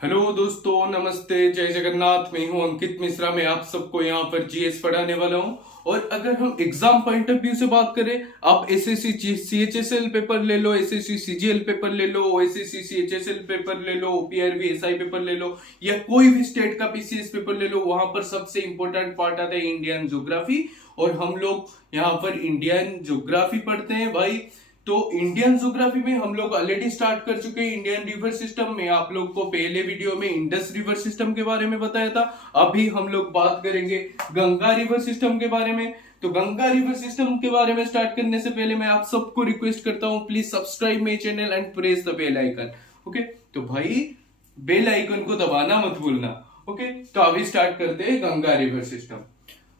Hello दोस्तों, नमस्ते, जय जगन्नाथ। मैं हूं अंकित मिश्रा। मैं आप सबको यहाँ पर जीएस पढ़ाने वाला हूं। और अगर हम एग्जाम पॉइंट ऑफ व्यू से बात करें, आप एसएससी सीएचएसएल पेपर ले लो, एसएससी सीजीएल पेपर ले लो, ओएसएससी सीएचएसएल पेपर ले लो, ओपीआरबी एसआई पेपर ले लो, या कोई भी स्टेट का पीसीएस पेपर ले लो, वहां पर सबसे इंपॉर्टेंट पार्ट आता है इंडियन ज्योग्राफी। और हम लोग यहाँ पर इंडियन ज्योग्राफी पढ़ते हैं भाई। तो इंडियन ज्योग्राफी में हम लोग ऑलरेडी स्टार्ट कर चुके हैं इंडियन रिवर सिस्टम में। आप लोग को पहले वीडियो में इंडस रिवर सिस्टम के बारे में बताया था। अभी हम लोग बात करेंगे गंगा रिवर सिस्टम के बारे में। तो गंगा रिवर सिस्टम के बारे में स्टार्ट करने से पहले मैं आप सबको रिक्वेस्ट करता हूं, please subscribe my channel and press the bell icon. Okay, तो भाई बेल आइकन को दबाना मत भूलना। ओके, तो अभी स्टार्ट करते हैं Ganga river system.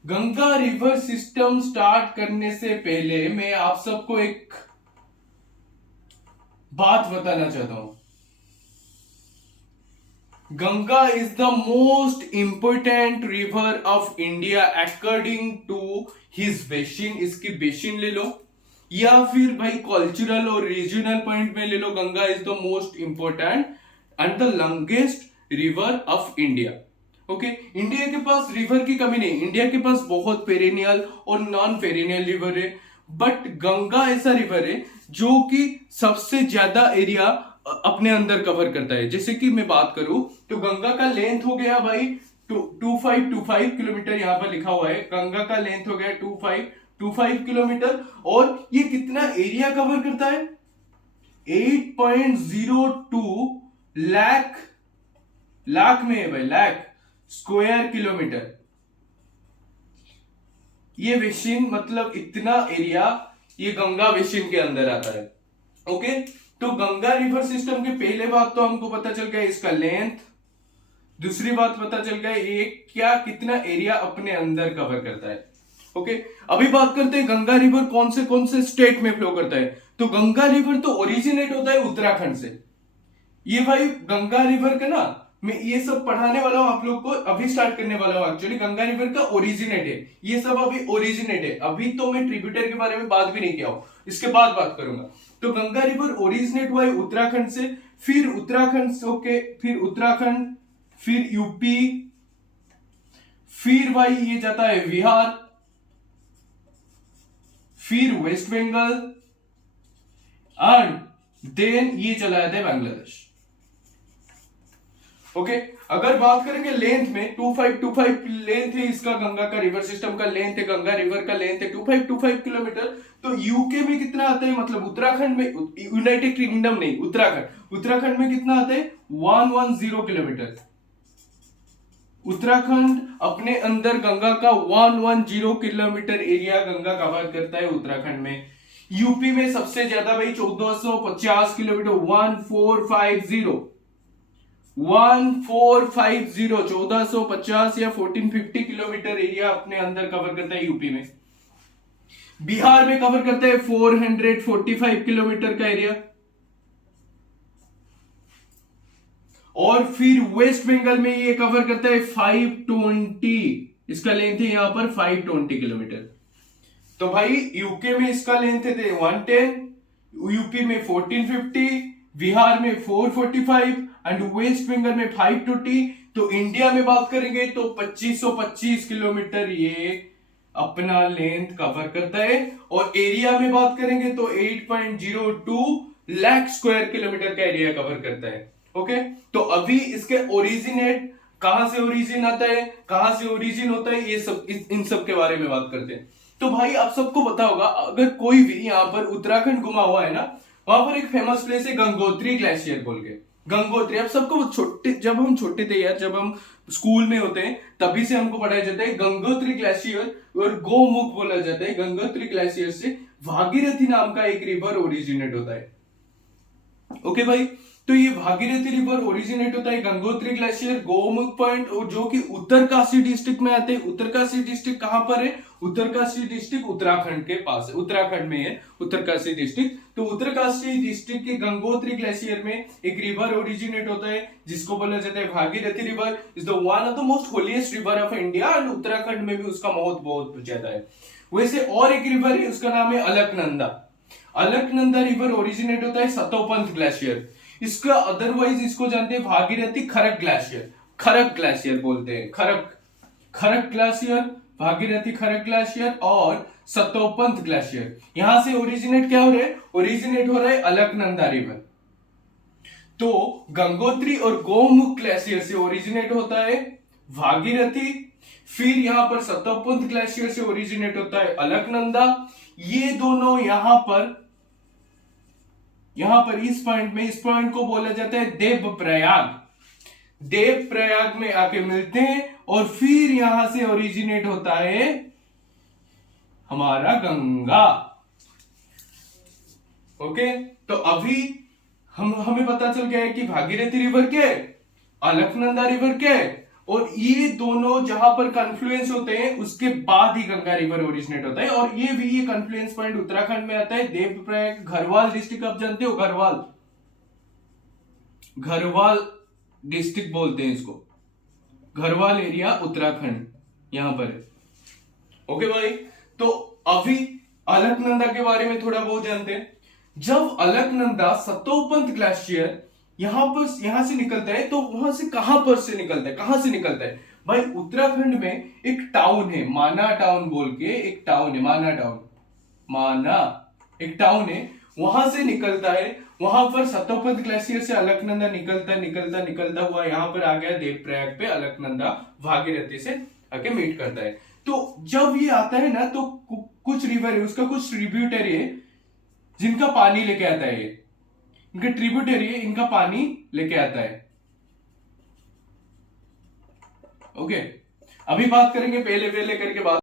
Ganga river system start करने से पहले मैं आप सबको एक बात बताना चाहता हूं। Ganga is the most important river of India according to his basin. इसकी बेसिन ले लो, या फिर भाई कल्चरल और रीजनल पॉइंट में ले लो। Ganga is the most important and the longest river of India. Okay, India के पास रिवर की कमी नहीं। इंडिया के पास बहुत पेरिनियल और नॉन पेरिनियल रिवर है, बट गंगा ऐसा रिवर है जो कि सबसे ज्यादा एरिया अपने अंदर कवर करता है। जैसे कि मैं बात करूं तो गंगा का लेंथ हो गया भाई 2525 किलोमीटर। यहां पर लिखा हुआ है गंगा का लेंथ हो गया 2525 किलोमीटर। और ये कितना एरिया कवर करता है? 8.02 लाख, लाख में है भाई, लाख स्क्वायर किलोमीटर। ये बेसिन मतलब इतना एरिया ये गंगा बेसिन के अंदर आता है। ओके, तो गंगा रिवर सिस्टम के पहले बात तो हमको पता चल गया इसका लेंथ। दूसरी बात पता चल गया ये क्या कितना एरिया अपने अंदर कवर करता है। ओके, अभी बात करते हैं गंगा रिवर कौन से स्टेट में फ्लो करता है। तो गंगा रिवर तो ओरिजिनेट होता है उत्तराखंड से। ये भाई गंगा रिवर का ना, मैं ये सब पढ़ाने वाला हूं आप लोग को, अभी स्टार्ट करने वाला हूं। एक्चुअली गंगा रिवर का ओरिजिनेट है, ये सब अभी ओरिजिनेट है। अभी तो मैं ट्रिब्यूटर के बारे में बात भी नहीं किया हूं, इसके बाद बात करूंगा। तो गंगा रिवर ओरिजिनेट हुआ है उत्तराखंड से, फिर उत्तराखंड से ओके, फिर उत्तराखंड, फिर यूपी, फिर भाई ये जाता है बिहार, फिर वेस्ट बंगाल एंड देन ये चला जाता है बांग्लादेश। ओके, अगर बात करेंगे लेंथ में 2525 लेंथ है इसका, गंगा का रिवर सिस्टम का लेंथ है, गंगा रिवर का लेंथ है 2525 किलोमीटर। तो यूके में कितना आता है, मतलब उत्तराखंड में, यूनाइटेड किंगडम नहीं, उत्तराखंड में कितना आता है 110 किलोमीटर। उत्तराखंड अपने अंदर गंगा का 110 किलोमीटर एरिया गंगा कवर करता है उत्तराखंड में। यूपी में सबसे ज्यादा भाई 1450 किलोमीटर, 1450 या 1450 किलोमीटर एरिया अपने अंदर कवर करता है यूपी में। बिहार में कवर करता है 445 किलोमीटर का एरिया। और फिर वेस्ट बंगाल में ये कवर करता है 520, इसका लेंथ है यहां पर 520 किलोमीटर। तो भाई यूके में इसका लेंथ है 110, यूपी में 1450, बिहार में 445 एंड वेस्ट बंगाल में 520। तो इंडिया में बात करेंगे तो 2525 किलोमीटर ये अपना लेंथ कवर करता है। और एरिया में बात करेंगे तो 8.02 लाख स्क्वायर किलोमीटर का एरिया कवर करता है। ओके, तो अभी इसके ओरिजिनेट कहां से ओरिजिन आता है, कहां से ओरिजिन होता है, ये सब इन सब के बारे में बात करते हैं। तो भाई आप सबको पता होगा, अगर कोई भी यहाँ पर उत्तराखंड घुमा हुआ है ना, वहां पर एक फेमस प्लेस है गंगोत्री ग्लेशियर बोल के। गंगोत्री, आप सबको छोटे, जब हम छोटे थे यार, जब हम स्कूल में होते हैं तभी से हमको पढ़ाया जाता है गंगोत्री ग्लेशियर और गोमुख बोला जाता है। गंगोत्री ग्लेशियर से भागीरथी नाम का एक रिवर ओरिजिनेट होता है। ओके भाई, तो ये भागीरथी रिवर ओरिजिनेट होता है गंगोत्री ग्लेशियर, गोमुख पॉइंट, और जो कि उत्तरकाशी डिस्ट्रिक्ट में आते हैं। उत्तरकाशी डिस्ट्रिक्ट कहां पर है? उत्तरकाशी डिस्ट्रिक्ट उत्तराखंड के पास है, उत्तराखंड में है उत्तरकाशी डिस्ट्रिक्ट। तो उत्तरकाशी डिस्ट्रिक्ट के गंगोत्री ग्लेशियर में एक रिवर ओरिजिनेट होता है जिसको बोला जाता है Bhagirathi river. Is the one of the most holiest river of India and Uttarakhand में भी उसका महत्व बहुत ज्यादा है। वैसे और एक रिवर है, उसका नाम है अलकनंदा। अलकनंदा रिवर ओरिजिनेट होता है सतोपंथ ग्लेशियर। इसका अदरवाइज इसको जानते हैं भागीरथी खरक ग्लेशियर, खरक ग्लेशियर बोलते हैं, खरक, खरक ग्लेशियर, भागीरथी खरक ग्लेशियर और सतोपंथ ग्लेशियर। यहां से ओरिजिनेट क्या हो रहा है, ओरिजिनेट हो रहा है अलकनंदा रिवर। तो गंगोत्री और गोमुख ग्लेशियर से ओरिजिनेट होता है भागीरथी, फिर यहां पर सतोपंथ ग्लेशियर से ओरिजिनेट होता है अलकनंदा। ये दोनों यहां पर इस पॉइंट में, इस पॉइंट को बोला जाता है देवप्रयाग। देवप्रयाग में आके मिलते हैं और फिर यहां से ओरिजिनेट होता है हमारा गंगा। ओके, तो अभी हमें पता चल गया है कि भागीरथी रिवर क्या है, अलकनंदा रिवर क्या है, और ये दोनों जहां पर कन्फ्लुएंस होते हैं उसके बाद ही गंगा रिवर ओरिजिनेट होता है। और ये कन्फ्लुएंस पॉइंट उत्तराखंड में आता है, देवप्रयाग, घरवाल डिस्ट्रिक्ट आप जानते हो, घरवाल, घरवाल डिस्ट्रिक्ट बोलते हैं इसको, घरवाल एरिया उत्तराखंड यहां पर है। ओके भाई, तो अभी अलकनंदा के बारे में थोड़ा बहुत जानते हैं। जब अलकनंदा सतोपंथ ग्लेशियर यहां से निकलता है, तो वहां से कहां पर से निकलता है, कहां से निकलता है भाई, उत्तराखंड में एक टाउन है माना टाउन बोल के, एक टाउन है माना टाउन, माना एक टाउन है, वहां से निकलता है। वहां पर सतोपंथ ग्लेशियर से अलकनंदा निकलता हुआ यहां पर आ गया देवप्रयाग पे, अलकनंदा भागीरथी से आके मीट करता है। तो जब ये आता है ना, तो कुछ रिवर है, उसका कुछ ट्रिब्यूटरी है जिनका पानी लेके आता है, इनका ट्रिब्यूटरी है, इनका पानी लेके आता है। ओके, अभी बात करेंगे पहले करके बात